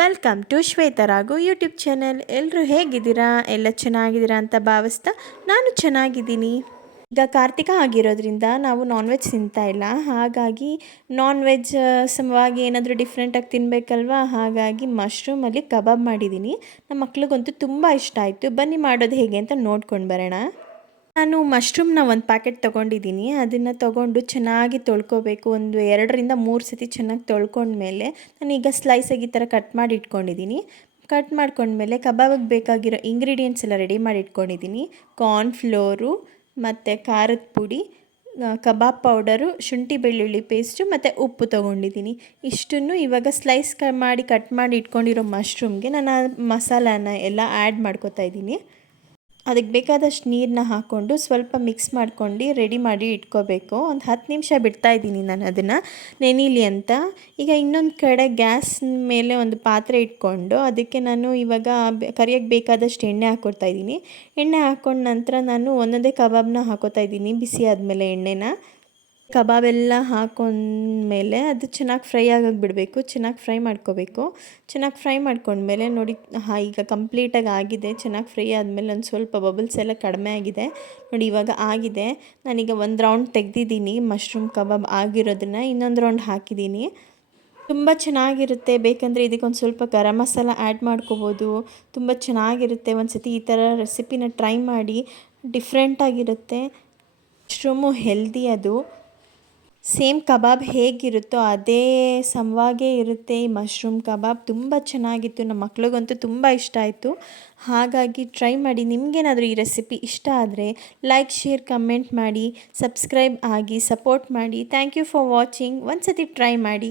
Welcome to Shwetharagu YouTube channel. ಎಲ್ಲರೂ ಹೇಗಿದ್ದೀರಾ? ಎಲ್ಲ ಚೆನ್ನಾಗಿದ್ದೀರಾ ಅಂತ ಭಾವಿಸ್ತಾ ನಾನು ಚೆನ್ನಾಗಿದ್ದೀನಿ. ಈಗ ಕಾರ್ತಿಕ ಆಗಿರೋದ್ರಿಂದ ನಾವು ನಾನ್ ವೆಜ್ ತಿಂತಾ ಇಲ್ಲ. ಹಾಗಾಗಿ ನಾನ್ ವೆಜ್ ಸಮವಾಗಿ ಏನಾದರೂ ಡಿಫ್ರೆಂಟಾಗಿ ತಿನ್ನಬೇಕಲ್ವ, ಹಾಗಾಗಿ ಮಶ್ರೂಮಲ್ಲಿ ಕಬಾಬ್ ಮಾಡಿದ್ದೀನಿ. ನಮ್ಮ ಮಕ್ಳಿಗಂತೂ ತುಂಬ ಇಷ್ಟ ಆಯಿತು. ಬನ್ನಿ ಮಾಡೋದು ಹೇಗೆ ಅಂತ ನೋಡ್ಕೊಂಡು ಬರೋಣ. ನಾನು ಮಶ್ರೂಮ್ನ ಒಂದು ಪ್ಯಾಕೆಟ್ ತೊಗೊಂಡಿದ್ದೀನಿ. ಅದನ್ನು ತೊಗೊಂಡು ಚೆನ್ನಾಗಿ ತೊಳ್ಕೊಬೇಕು. ಒಂದು 2-3 ಸತಿ ಚೆನ್ನಾಗಿ ತೊಳ್ಕೊಂಡ್ಮೇಲೆ ನಾನೀಗ ಸ್ಲೈಸಾಗಿ ಈ ಥರ ಕಟ್ ಮಾಡಿ ಇಟ್ಕೊಂಡಿದ್ದೀನಿ. ಕಟ್ ಮಾಡ್ಕೊಂಡ್ಮೇಲೆ ಕಬಾಬಿಗೆ ಬೇಕಾಗಿರೋ ಇಂಗ್ರೀಡಿಯೆಂಟ್ಸ್ ಎಲ್ಲ ರೆಡಿ ಮಾಡಿ ಇಟ್ಕೊಂಡಿದ್ದೀನಿ. ಕಾರ್ನ್ಫ್ಲೋರು ಮತ್ತು ಖಾರದ ಪುಡಿ, ಕಬಾಬ್ ಪೌಡರು, ಶುಂಠಿ ಬೆಳ್ಳುಳ್ಳಿ ಪೇಸ್ಟು ಮತ್ತು ಉಪ್ಪು ತೊಗೊಂಡಿದ್ದೀನಿ. ಇಷ್ಟನ್ನು ಇವಾಗ ಸ್ಲೈಸ್ ಮಾಡಿ ಕಟ್ ಮಾಡಿ ಇಟ್ಕೊಂಡಿರೋ ಮಶ್ರೂಮ್ಗೆ ನಾನು ಮಸಾಲಾನ ಎಲ್ಲ ಆ್ಯಡ್ ಮಾಡ್ಕೊತಾ ಇದ್ದೀನಿ. ಅದಕ್ಕೆ ಬೇಕಾದಷ್ಟು ನೀರನ್ನ ಹಾಕ್ಕೊಂಡು ಸ್ವಲ್ಪ ಮಿಕ್ಸ್ ಮಾಡ್ಕೊಂಡು ರೆಡಿ ಮಾಡಿ ಇಟ್ಕೋಬೇಕು. ಒಂದು 10 ನಿಮಿಷ ಬಿಡ್ತಾಯಿದ್ದೀನಿ ನಾನು ಅದನ್ನು ನೆನೀಲಿ ಅಂತ. ಈಗ ಇನ್ನೊಂದು ಕಡೆ ಗ್ಯಾಸ್ ಮೇಲೆ ಒಂದು ಪಾತ್ರೆ ಇಟ್ಕೊಂಡು ಅದಕ್ಕೆ ನಾನು ಇವಾಗ ಕರಿಯೋಕ್ಕೆ ಬೇಕಾದಷ್ಟು ಎಣ್ಣೆ ಹಾಕ್ಕೊಡ್ತಾ ಇದ್ದೀನಿ. ಎಣ್ಣೆ ಹಾಕ್ಕೊಂಡ ನಂತರ ನಾನು ಒಂದೊಂದೇ ಕಬಾಬ್ನ ಹಾಕೋತಾ ಇದ್ದೀನಿ. ಬಿಸಿ ಆದಮೇಲೆ ಎಣ್ಣೆನ ಕಬಾಬೆಲ್ಲ ಹಾಕೊಂಡ್ಮೇಲೆ ಅದು ಚೆನ್ನಾಗಿ ಫ್ರೈ ಆಗೋಕ್ಕೆ ಬಿಡಬೇಕು. ಚೆನ್ನಾಗಿ ಫ್ರೈ ಮಾಡ್ಕೋಬೇಕು. ಚೆನ್ನಾಗಿ ಫ್ರೈ ಮಾಡ್ಕೊಂಡ್ಮೇಲೆ ನೋಡಿ, ಈಗ ಕಂಪ್ಲೀಟಾಗಿ ಆಗಿದೆ. ಚೆನ್ನಾಗಿ ಫ್ರೈ ಆದಮೇಲೆ ಒಂದು ಸ್ವಲ್ಪ ಬಬಲ್ಸ್ ಎಲ್ಲ ಕಡಿಮೆ ಆಗಿದೆ ನೋಡಿ, ಇವಾಗ ಆಗಿದೆ. ನಾನೀಗ ಒಂದು ರೌಂಡ್ ತೆಗೆದಿದ್ದೀನಿ. ಮಶ್ರೂಮ್ ಕಬಾಬ್ ಆಗಿರೋದನ್ನು ಇನ್ನೊಂದು ರೌಂಡ್ ಹಾಕಿದ್ದೀನಿ. ತುಂಬ ಚೆನ್ನಾಗಿರುತ್ತೆ. ಬೇಕಂದರೆ ಇದಕ್ಕೊಂದು ಸ್ವಲ್ಪ ಗರಂ ಮಸಾಲ ಆ್ಯಡ್ ಮಾಡ್ಕೋಬೋದು. ತುಂಬ ಚೆನ್ನಾಗಿರುತ್ತೆ. ಒಂದು ಸತಿ ಈ ಥರ ರೆಸಿಪಿನ ಟ್ರೈ ಮಾಡಿ. ಡಿಫ್ರೆಂಟಾಗಿರುತ್ತೆ. ಮಶ್ರೂಮು ಹೆಲ್ದಿ, ಅದು ಸೇಮ್ ಕಬಾಬ್ ಹೇಗಿರುತ್ತೋ ಅದೇ ಸಮವಾಗೇ ಇರುತ್ತೆ. ಈ ಮಶ್ರೂಮ್ ಕಬಾಬ್ ತುಂಬ ಚೆನ್ನಾಗಿತ್ತು. ನಮ್ಮ ಮಕ್ಳಿಗಂತೂ ತುಂಬ ಇಷ್ಟ ಆಯಿತು. ಹಾಗಾಗಿ ಟ್ರೈ ಮಾಡಿ. ನಿಮಗೇನಾದರೂ ಈ ರೆಸಿಪಿ ಇಷ್ಟ ಆದರೆ ಲೈಕ್, ಶೇರ್, ಕಮೆಂಟ್ ಮಾಡಿ, ಸಬ್ಸ್ಕ್ರೈಬ್ ಆಗಿ ಸಪೋರ್ಟ್ ಮಾಡಿ. Thank you for watching. ಒಂದು ಸತಿ ಟ್ರೈ ಮಾಡಿ.